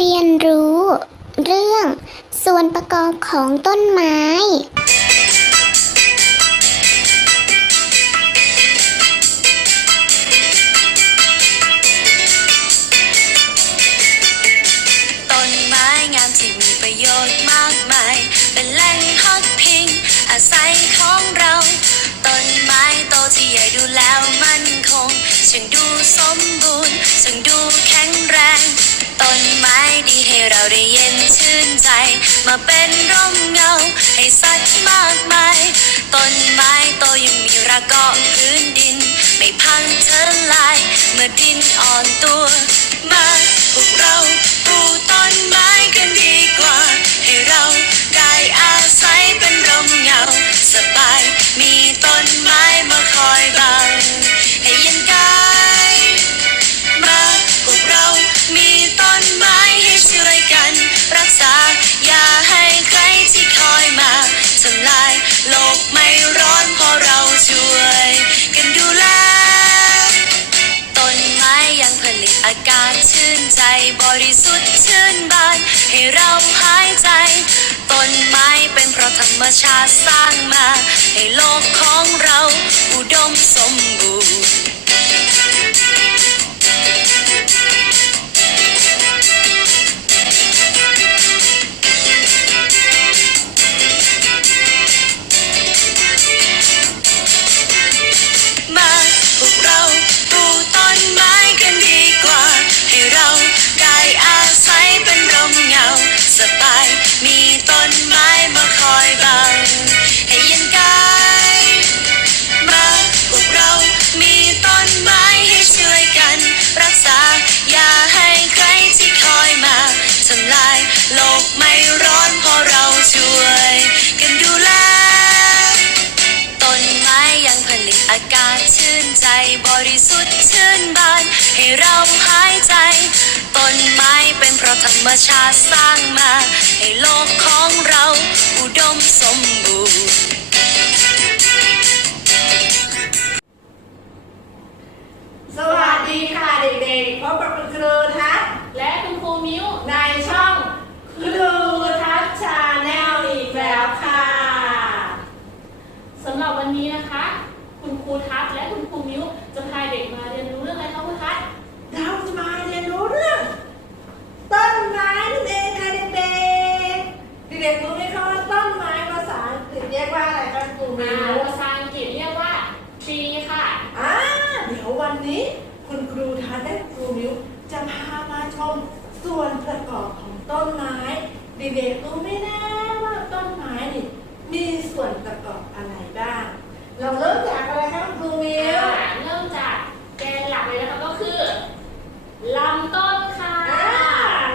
เรียนรู้ เรื่องส่วนประกอบของต้นไม้ เราได้เย็นชื่นใจ มาเป็นร่มเงา ให้สัตว์มากมายต้นไม้โตยังมีรากเกาะพื้นดิน ไม่พังทลาย เมื่อดินอ่อนตัว มาพวกเรา สุดชื่นบานให้เราหายใจ ต้นไม้เป็นเพราะธรรมชาติสร้างมา ให้โลกของเรา อุดมสมบูรณ์ บริสุทธิ์ชื่นบาน ให้เราหายใจ ต้นไม้เป็นเพราะธรรมชาติสร้างมา ให้โลกของเราอุดมสมบูรณ์ สวัสดีค่ะเด็กๆพบกับคุณครูทัศน์ และคุณครูมิ้ว ในช่องครูทัศน์ชาแนลอีกแล้วค่ะ สำหรับวันนี้นะคะ คุณครูทัศน์และคุณครูมิ้วจะพาเด็กมาเรียนรู้เรื่องอะไรคะครูทัศน์ เราจะมาเรียนรู้เรื่องต้นไม้นั่นเองค่ะเด็กๆ เด็กๆรู้ไหมคะว่าต้นไม้ภาษาอังกฤษเรียกว่าอะไรคะครูมิ อ่าว ภาษาอังกฤษเรียกว่า tree ค่ะ อ่าเดี๋ยววันนี้คุณครูทัศน์และครูมิวจะพามาชมส่วนประกอบของต้นไม้ เด็กๆรู้ไหมนะว่าต้นไม้นี่มีส่วนประกอบอะไรบ้าง เราเริ่มจากอะไรคะครูมิว อ่าเริ่มจากแกนหลักเลยนะคะก็คือลำต้นค่ะ อ่า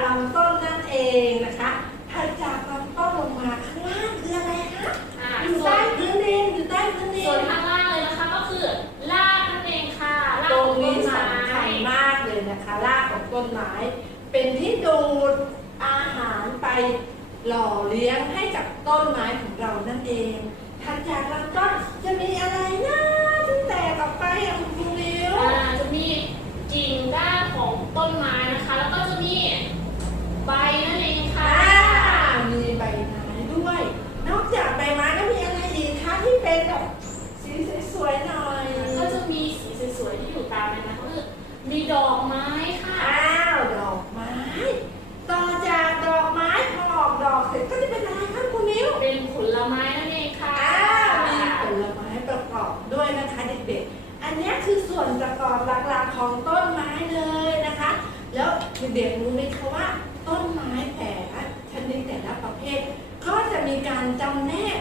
ลำต้นนั่นเองนะคะถัดจากลำต้นลงมาข้างล่างคืออะไรคะ อ่า อยู่ ส่ว ใต้ น พื้นดินอยู่ใต้พื้นดิ ส่วน น ข้างล่างเลยนะคะก็คือรากนั่นเองค่ะราก ตร ของ งต้ นี้ นไม้ สำคัญมากเลย นะคะรากของต้นไม้ เป็นที่ดูดอาหารไปหล่อเลี้ยงให้กับต้นไม้ของเรานั่นเองถัดจากลำต้นจะมีอะไรนะที่แตกออกไปอะคุณครูมิว อ่าจะมีกิ่งก้านของต้นไม้นะคะ แล้วก็จะมีใบนั่นเองค่ะ อ่ามีใบไม้ด้วย นอกจากใบไม้แล้วมีอะไรอีกคะที่เป็นแบบสีสวยๆหน่อย ก็จะมีสีสวยๆที่อยู่ตามนั้นนะก็คือมีดอกไม้ค่ะ อ้าวดอกไม้ ต่อจากดอกไม้พอออกดอกเสร็จก็จะเป็นอะไรคะคุณมิว เป็นผลไม้นั่นเองค่ะ อ้าวมีผลไม้ประกอบด้วยนะคะเด็กๆ อันนี้คือส่วนประกอบหลักๆของต้นไม้เลยนะคะ แล้ว เด็กๆรู้ไหมคะว่า ต้นไม้แต่ละชนิดแต่ละประเภท ก็จะมีการจำแนก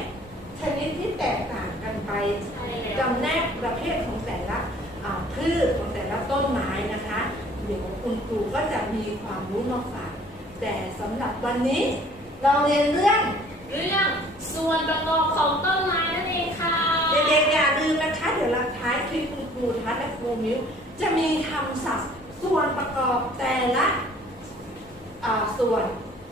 ชนิดที่แตกต่างกันไปใช่แล้วจำแนกประเภทของแต่ละอ่าพืชของแต่ละต้นไม้นะคะเดี๋ยวคุณครูก็จะมีความรู้มาฝากแต่สำหรับวันนี้เราเรียนเรื่องเรื่องส่วนประกอบของต้นไม้นั่นเองค่ะเด็กๆอย่าลืมนะคะ เดี๋ยวเราท้ายคลิปคุณครูทัศน์และครูมิวจะมีคำศัพท์ ส่วนประกอบแต่ละส่วน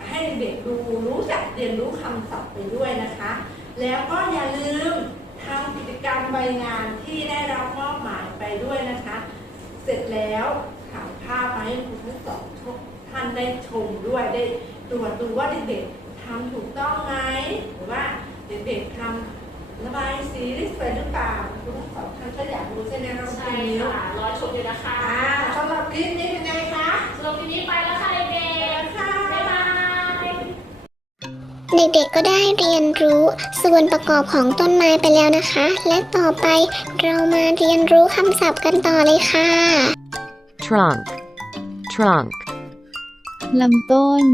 ให้เด็กดูรู้จักเรียนรู้คำศัพท์ไปด้วยนะคะ แล้วก็อย่าลืมทำกิจกรรมใบงานที่ได้รับมอบหมายไปด้วยนะคะ เสร็จแล้วถ่ายภาพมาให้ครูทั้งสองท่านได้ชมด้วยได้ตรวจดูว่าเด็กๆทำถูกต้องไหมหรือว่าเด็กๆทำระบายสีได้สวยหรือเปล่าคุณทั้งสองท่านก็อยากรู้ใช่ไหมครับใช่ค่ะรอชมอยู่นะคะ อ่าสำหรับคลิปนี้เป็นไงคะสำหรับวันนี้ไปแล้วค่ะเด็กๆค่ะบ๊ายบาย เด็กๆก็ได้เรียนรู้ส่วนประกอบของต้นไม้ไปแล้วนะคะ และต่อไปเรามาเรียนรู้คำศัพท์กันต่อเลยค่ะ trunk, trunk, ลำต้น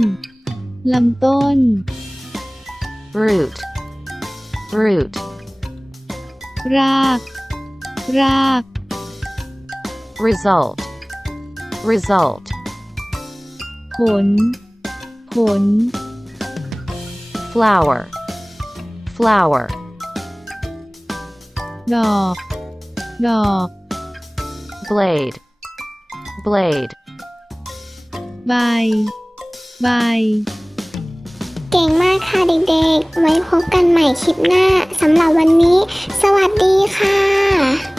ลำต้น root, root, ราก ราก result, result, ผล ผล flower, flower, ดอก ดอก blade, blade. ใบ ใบ เก่งมากค่ะเด็กๆ ไว้พบกันใหม่คลิปหน้าสำหรับวันนี้ สวัสดีค่ะ